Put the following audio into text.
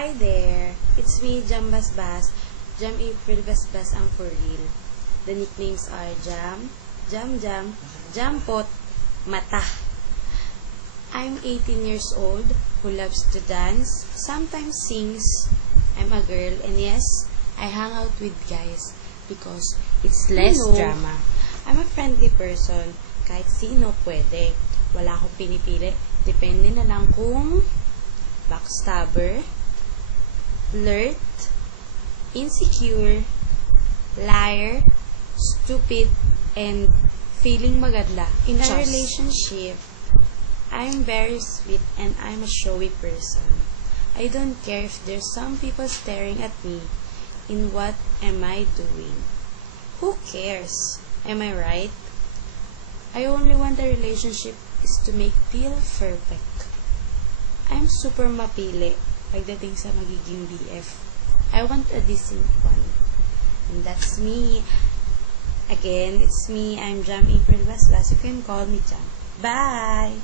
Hi there! It's me, Jam Basbas. Jam April Basbas ang for real. The nicknames are Jam, Jam, Jampot, Mata. I'm 18 years old who loves to dance, sometimes sings. I'm a girl and yes, I hang out with guys because it's less drama. I'm a friendly person. Kahit sino pwede. Wala akong pinipili. Depende na lang kung backstabber, flirt, insecure, liar, stupid, and feeling maganda. In a relationship, I'm very sweet and I'm a showy person. I don't care if there's some people staring at me. In what am I doing? Who cares? Am I right? I only want a relationship is to make feel perfect. I'm super mapili pagdating sa magiging BF. I want a decent one. And that's me. Again, it's me. I'm Jam April Basbas. You can call me Jam. Bye!